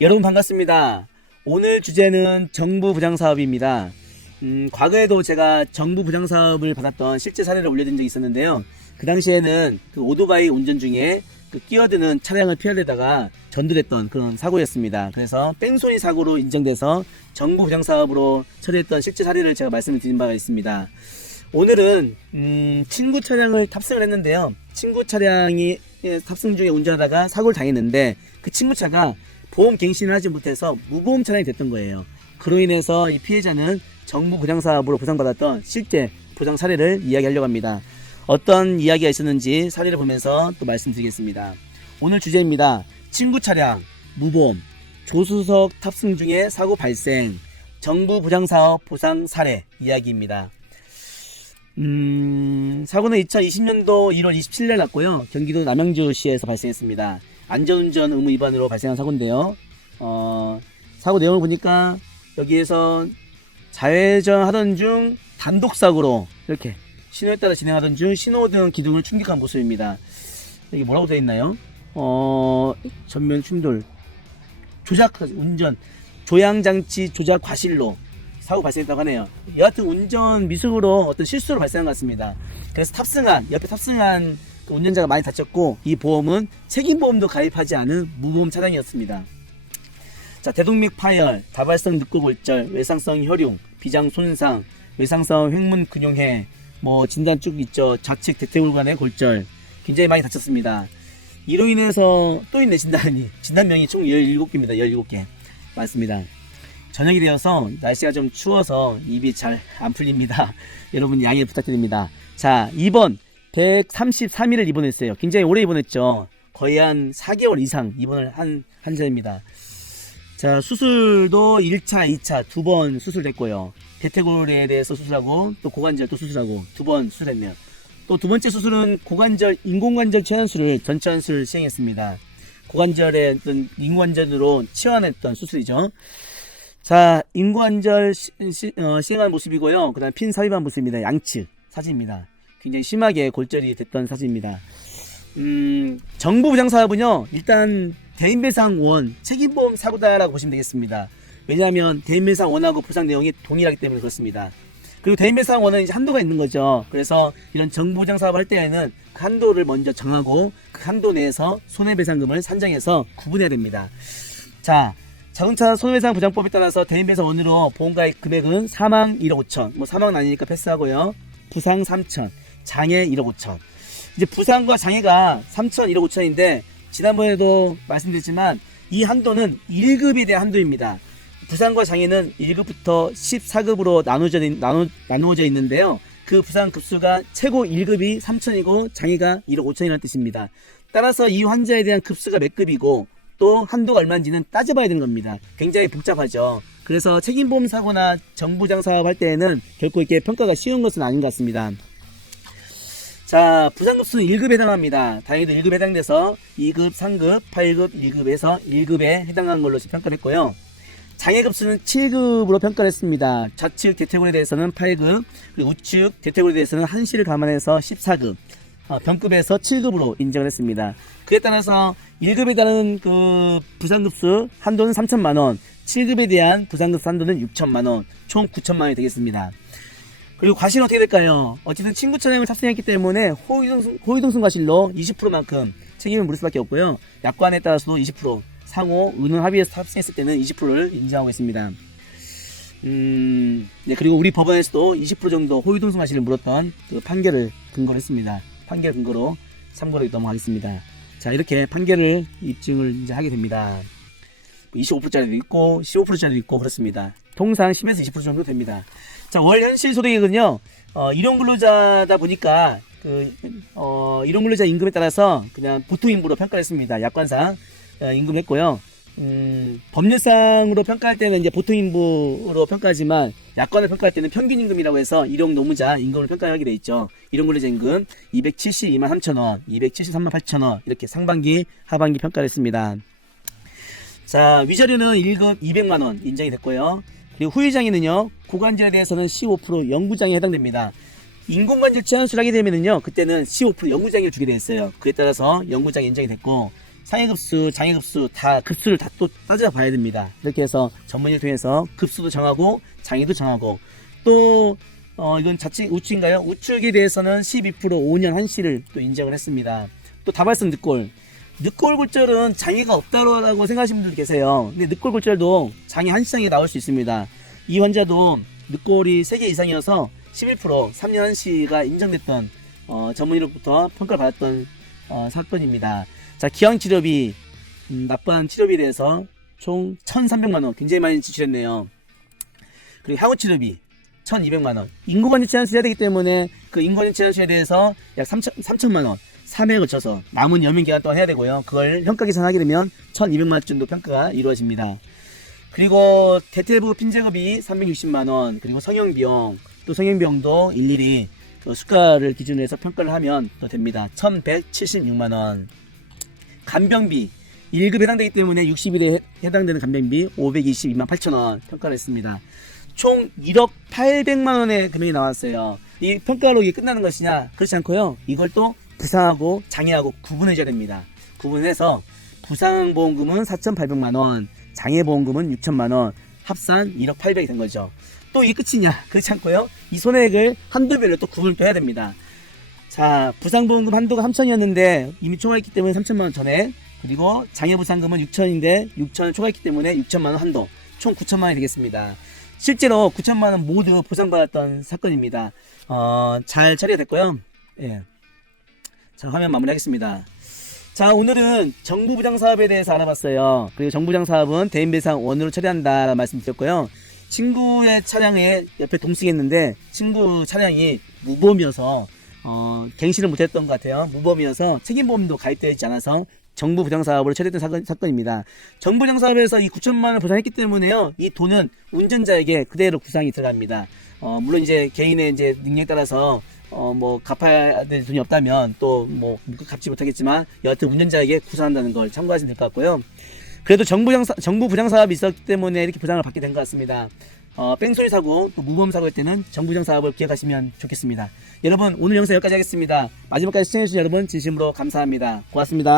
여러분 반갑습니다. 오늘 주제는 정부 부장 사업입니다. 음, 과거에도 제가 정부 부장 사업을 받았던 실제 사례를 올려드린 적이 있었는데요. 그 당시에는 그 오토바이 운전 중에 그 끼어드는 차량을 피하려다가 전두됐던 그런 사고였습니다. 그래서 뺑소니 사고로 인정돼서 정부 부장 사업으로 처리했던 실제 사례를 제가 말씀을 드린 바가 있습니다. 오늘은 음, 친구 차량을 탑승을 했는데요. 친구 차량이 예, 탑승 중에 운전하다가 사고를 당했는데 그 친구 차가 보험 갱신을 하지 못해서 무보험 차량이 됐던 거예요. 그로 인해서 이 피해자는 정부 보장 사업으로 보상받았던 실제 보장 사례를 이야기하려고 합니다. 어떤 이야기가 있었는지 사례를 보면서 또 말씀드리겠습니다. 오늘 주제입니다. 친구 차량 무보험 조수석 탑승 중에 사고 발생 정부 보장 사업 보상 사례 이야기입니다. 음, 사고는 2020년도 1월 27일 났고요. 경기도 남양주시에서 발생했습니다. 안전운전 의무 위반으로 발생한 사고인데요. 어, 사고 내용을 보니까 여기에서 좌회전 하던 중 단독 사고로 이렇게 신호에 따라 진행하던 중 신호등 기둥을 충격한 모습입니다. 여기 뭐라고 되어 있나요? 어, 전면 충돌, 조작 운전, 조향 장치 조작 과실로 사고 발생했다고 하네요. 여하튼 운전 미숙으로 어떤 실수로 발생한 것 같습니다. 그래서 탑승한 옆에 탑승한 그 운전자가 많이 다쳤고 이 보험은 책임보험도 가입하지 않은 무보험 차량이었습니다. 자 대동맥 파열, 다발성 늑골골절, 외상성 혈융, 비장 손상, 외상성 횡문 근용해, 뭐 진단 쭉 있죠. 좌측 대퇴골관의 골절 굉장히 많이 다쳤습니다. 이로 인해서 또 있네 진단이 진단명이 총 17개입니다. 17개 맞습니다. 저녁이 되어서 날씨가 좀 추워서 입이 잘 안 풀립니다. 여러분 양해 부탁드립니다. 자, 입원 133일을 입원했어요. 굉장히 오래 입원했죠. 거의 한 4개월 이상 입원을 한 환자입니다. 자, 수술도 1차, 2차 두 번 수술됐고요. 대퇴골에 대해서 수술하고 또 고관절 또 수술하고 두 번 수술했네요. 또 두 번째 수술은 고관절 인공관절 치환술을 전치환술 시행했습니다. 고관절의 어떤 인공관절으로 치환했던 수술이죠. 자, 인관절 시, 시, 어, 시행한 모습이고요. 그 다음 핀 삽입한 모습입니다. 양측 사진입니다. 굉장히 심하게 골절이 됐던 사진입니다. 음, 정부 부장 사업은요, 일단 대인배상 원 책임보험 사고다라고 보시면 되겠습니다. 왜냐하면 대인배상 원하고 보상 내용이 동일하기 때문에 그렇습니다. 그리고 대인배상 원은 이제 한도가 있는 거죠. 그래서 이런 정부 부장 사업을 할 때에는 그 한도를 먼저 정하고 그 한도 내에서 손해배상금을 산정해서 구분해야 됩니다. 자, 자동차 손해배상 보장법에 따라서 대인배상 원으로 보험가입 금액은 사망 1억 5천, 뭐 사망은 아니니까 패스하고요. 부상 3천, 장애 1억 5천. 이제 부상과 장애가 3천, 1억 5천인데 지난번에도 말씀드렸지만 이 한도는 1급에 대한 한도입니다. 부상과 장애는 1급부터 14급으로 나누어져, 있- 나누, 나누어져 있는데요. 그 부상 급수가 최고 1급이 3천이고 장애가 1억 5천이라는 뜻입니다. 따라서 이 환자에 대한 급수가 몇 급이고 또 한도가 얼마인지는 따져봐야 되는 겁니다. 굉장히 복잡하죠. 그래서 책임보험 사고나 정부장 사업 할 때에는 결코 이렇게 평가가 쉬운 것은 아닌 것 같습니다. 자, 부상급수는 1급에 해당합니다. 다행히도 1급에 해당돼서 2급, 3급, 8급, 1급에서 1급에 해당하는 걸로 평가를 했고요. 장애급수는 7급으로 평가를 했습니다. 좌측 대퇴골에 대해서는 8급, 그리고 우측 대퇴골에 대해서는 한시를 감안해서 14급, 어, 병급에서 7급으로 인정을 했습니다. 그에 따라서 1급에 따른 그 부상급수 한도는 3천만 원, 7급에 대한 부상급수 한도는 6천만 원, 총 9천만 원이 되겠습니다. 그리고 과실은 어떻게 될까요? 어쨌든 친구 차량을 탑승했기 때문에 호위동승, 호위동승 과실로 20%만큼 책임을 물을 수밖에 없고요. 약관에 따라서도 20%, 상호, 의논 합의에서 탑승했을 때는 20%를 인정하고 있습니다. 음, 네, 그리고 우리 법원에서도 20% 정도 호위동승 과실을 물었던 그 판결을 근거로 했습니다. 판결 근거로 참고로 넘어가겠습니다. 자, 이렇게 판결을 입증을 이제 하게 됩니다. 25%짜리도 있고 15%짜리도 있고 그렇습니다. 통상 10에서 20% 정도 됩니다. 자, 월 현실 소득액은요. 어, 일용 근로자다 보니까 그 어, 일용 근로자 임금에 따라서 그냥 보통 임금으로 평가를 했습니다. 약관상 어, 임금했고요. 음, 법률상으로 평가할 때는 이제 보통 임금으로 평가하지만 약관을 평가할 때는 평균 임금이라고 해서 일용 노무자 임금을 평가하게 돼 있죠. 일용 근로자 임금 272만 3천 원, 273만 8천 원 이렇게 상반기, 하반기 평가를 했습니다. 자, 위자료는 1급 200만 원 인정이 됐고요. 그리고 후유장애는요, 고관절에 대해서는 15% 영구장애에 해당됩니다. 인공관절 치환술 하게 되면은요, 그때는 15% 영구장애를 주게 되었어요. 그에 따라서 영구장애 인정이 됐고, 상해급수, 장해급수 다 급수를 다 또 따져봐야 됩니다. 이렇게 해서 전문의를 통해서 급수도 정하고 장애도 정하고 또 어, 이건 자칫 우측인가요? 우측에 대해서는 12% 5년 한시를 또 인정을 했습니다. 또 다발성 늑골. 늑골 골절은 장애가 없다고 생각하시는 분들 계세요. 근데 늑골 골절도 장애 한 시장에 나올 수 있습니다. 이 환자도 늑골이 3개 이상이어서 11% 3년 한시가 인정됐던 어, 전문의로부터 평가를 받았던 어, 사건입니다. 자, 기왕 치료비, 음, 나쁜 치료비에 대해서 총 1,300만 원, 굉장히 많이 지출했네요. 그리고 향후 치료비, 1,200만 원. 인구관리 치료를 해야 되기 때문에 그 인구관리 치료에 대해서 약 3천, 3천만 원, 3회에 거쳐서 남은 연민 기간 동안 해야 되고요. 그걸 평가 계산하게 되면 1,200만원 정도 평가가 이루어집니다. 그리고 대퇴부 핀제급이 360만원, 그리고 성형비용, 또 성형비용도 일일이 그 수가를 기준으로 해서 평가를 하면 또 됩니다. 1176만원. 간병비 1급에 해당되기 때문에 60일에 해당되는 간병비 522만 8천원 평가를 했습니다. 총 1억 800만 원의 금액이 나왔어요. 이 평가로 이게 끝나는 것이냐? 그렇지 않고요. 이걸 또 부상하고 장애하고 구분해줘야 됩니다. 구분해서 부상보험금은 4,800만 원, 장애보험금은 6천만 원, 합산 1억 800이 된 거죠. 또 이 끝이냐? 그렇지 않고요. 이 손해액을 한두 배로 또 구분을 또 해야 됩니다. 자, 부상보험금 한도가 3천이었는데 이미 초과했기 때문에 3천만 원 전에 그리고 장애부상금은 6천인데 6천을 초과했기 때문에 6천만 원 한도 총 9천만 원이 되겠습니다. 실제로 9천만 원 모두 보상받았던 사건입니다. 어, 잘 처리가 됐고요. 예. 자, 화면 마무리하겠습니다. 자, 오늘은 정부 부장 사업에 대해서 알아봤어요. 그리고 정부 부장 사업은 대인 배상 원으로 처리한다라는 말씀 드렸고요. 친구의 차량에 옆에 동승했는데 친구 차량이 무보험이어서 어, 갱신을 못했던 것 같아요. 무보험이어서 책임보험도 가입되어 있지 않아서 정부 부장 사업으로 처리했던 사건, 사건입니다. 정부 부장 사업에서 이 9천만 원을 보상했기 때문에요. 이 돈은 운전자에게 그대로 구상이 들어갑니다. 어, 물론 이제 개인의 이제 능력에 따라서 어, 뭐 갚아야 될 돈이 없다면 또 뭐 갚지 못하겠지만 여하튼 운전자에게 구상한다는 걸 참고하시면 될 것 같고요. 그래도 정부 부장, 사- 정부 부장 사업이 있었기 때문에 이렇게 부상을 받게 된 것 같습니다. 어, 뺑소니 사고 또 무보험 사고일 때는 정부 부장 사업을 기억하시면 좋겠습니다. 여러분 오늘 영상 여기까지 하겠습니다. 마지막까지 시청해주신 여러분 진심으로 감사합니다. 고맙습니다.